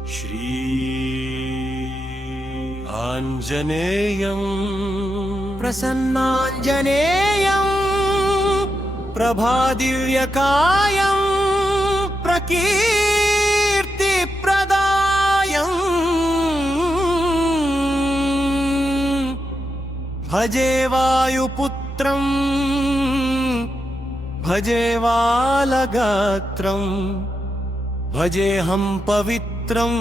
श्री आञ्जनेयं प्रसन्नाञ्जनेयं प्रभादिव्यकायं प्रकीर्तिप्रदायं भजे वायुपुत्रं भजे वालगात्रं भजेऽहं पवित्रं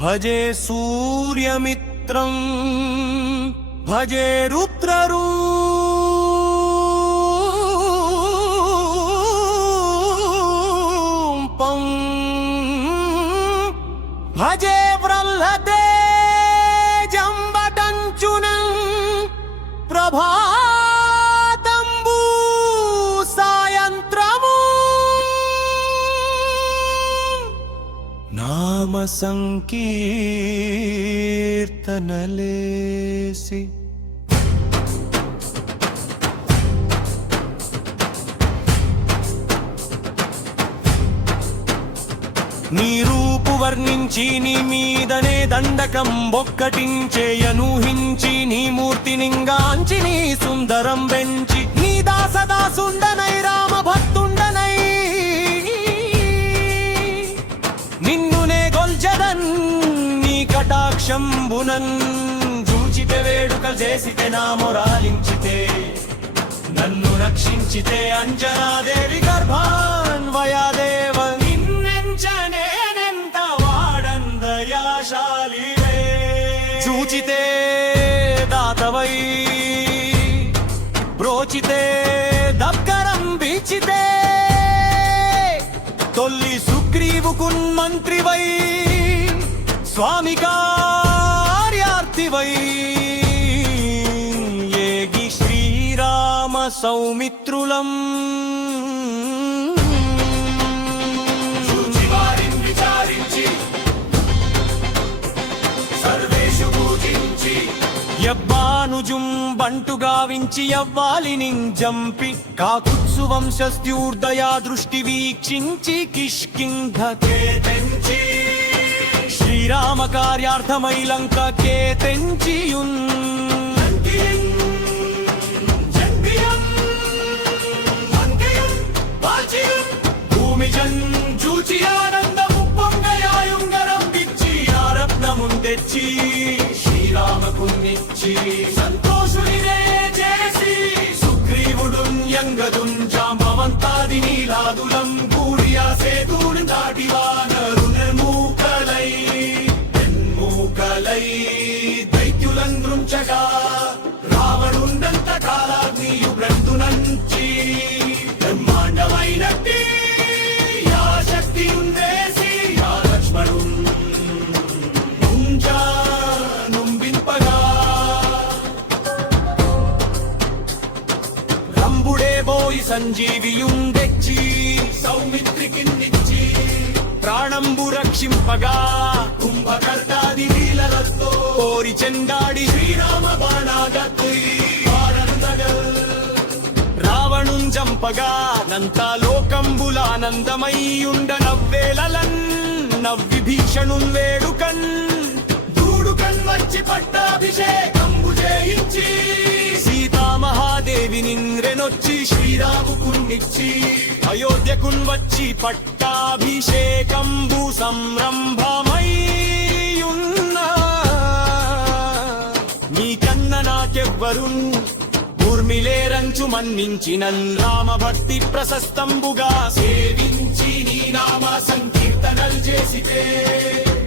भजे सूर्यमित्रं भजे रुद्ररूपं भजे प्रह्लतेजं वटञ्चुनं प्रभातम्बू सायन्त्रमु नाम संकीर्तनलेसि నీ రూపు వర్ణించి నీ మీదనే దండకం బొక్కటించేయనూహించి నీ మూర్తినింగాంచి నీ సుందరం పెంచి నీ దాసదాసుండనై రామ భక్తుండనై నిన్నునే గొల్చెదన్ నీ కటాక్షంబునన్ చూచితే వేడుకలు చేసితే నా మొరాలించితే నన్ను రక్షించితే అంజనాదేవి గర్భాన్వయాదేవ నిన్నెంచనేనెంత వాడందయాశాలివే చూచితే దాతవై బ్రోచితే దక్కరం బీచితే తొల్లి సుగ్రీవుకున్ మంత్రివై స్వామి కార్యార్థివై ఏగి శ్రీరామ సౌమిత్రులం యవ్వానుజుం బంటు గావించి యవ్వాలినింజంపి కాకుత్సు వంశస్త్యూర్దయా దృష్టి వీక్షించి కిష్కింధకే తెంచి శ్రీరామ కార్యార్థమై లంకకే తెంచియున్ భూమిజన్ చూచి ఆనందము పొంగయాయుంగరం పిచ్చి ఆరత్నమున్ తెచ్చి శ్రీరామకున్నిచ్చి సంతోషునినే చేసి సుగ్రీవుడున్ యంగదున్ జాంబవంతాది నీలాదులం కూడియా సేతుడు దాటి వానరునెన్మూకలై దైత్యులం దృంచగా రావణుండంత కాలాగ్నియు బ్రతునంచి బ్రహ్మాండమైనట్టి యా శక్తియుందేసి యా లక్ష్మణున్ పోయి సంజీవియుందెచ్చి సౌమిత్రికిన్నిచ్చి ప్రాణంబు రక్షింపగా కుంభకర్ణాది లీలలతో కోరి చెండాడి శ్రీరామ బాణాగతి రావణుం చంపగా నంతా లోకంబులానందమయ్యుండ నవ్వేలలన్ నవ్విభీషణున్ వేడుకన్ దూడుకన్ వచ్చి పట్టాభిషేకంబు చేయించి సీతామహాదేవి నింద్రెనొచ్చి శ్రీరాముకున్నిచ్చి అయోధ్యకున్ వచ్చి పట్టాభిషేకంబు సంరంభమయ్యున్న నీకన్న నాకెవ్వరున్ ఊర్మిలేరంచు మన్నించినన్ రామభక్తి ప్రశస్తంబుగా సేవించి నీ నామ సంకీర్తనల్ చేసితే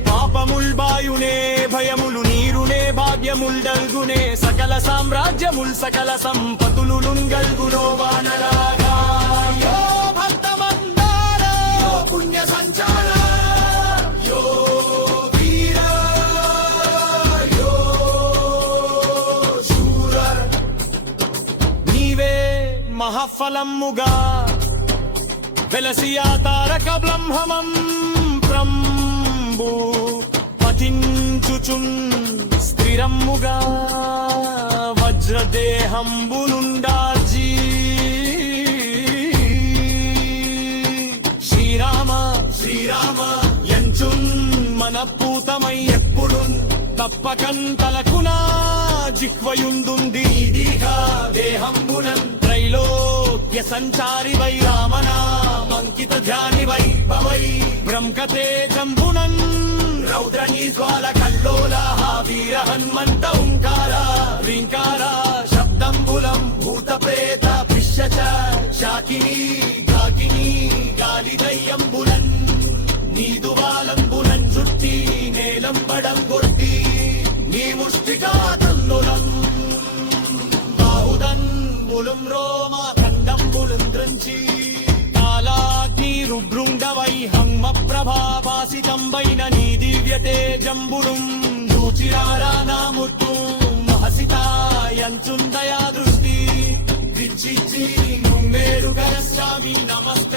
పాపముల్ బాయునే భయములు నీరునే భాగ్యముల్ దల్గునే సకల సామ్రాజ్యముల్ సకల సంపతులు గల్గునో వానరాగా యో భక్తమందార యో పుణ్య సంచార యో వీర యో శూర నీవే మహాఫలముగా వెలసియా తారక బ్రహ్మమం పతించుచున్ స్థిరమ్ముగా వజ్రదేహంబునుండాజీ శ్రీరామ శ్రీరామ ఎంచున్ మన పూతమై ఎప్పుడు తప్పకంతలకునా జిహ్వయుందుంది ఇదిగా దేహంబునం త్రైలోక్య సంచారి వై రామనామంకిత ధ్యాని వై భవై బ్రహ్మతేజంబునన్ రౌద్రణీ జ్వాల కల్లోల వీర హన్మంత ఓంకార రీంకార శబ్దంబులం భూత ప్రేత పిశ్చచ శాకిని కాకిని గాలి దయ్యంబులన్ నీదువాలంబులన్ చుట్టి నేలంబడం కొట్టి నీ ముష్టికాతందులం బాహుదన్బులం రోమ ఖండంబులం ద్రంచి కాలాగ్ని రుభృండవై హమ్మ ప్రభావాసితంబైన నీ దివ్య తేజంబులం దూచిరారా నా ముట్టు మహసితాయంచుందయా దృష్టి దించి నుమ్మేరుగర స్వామి నమస్తే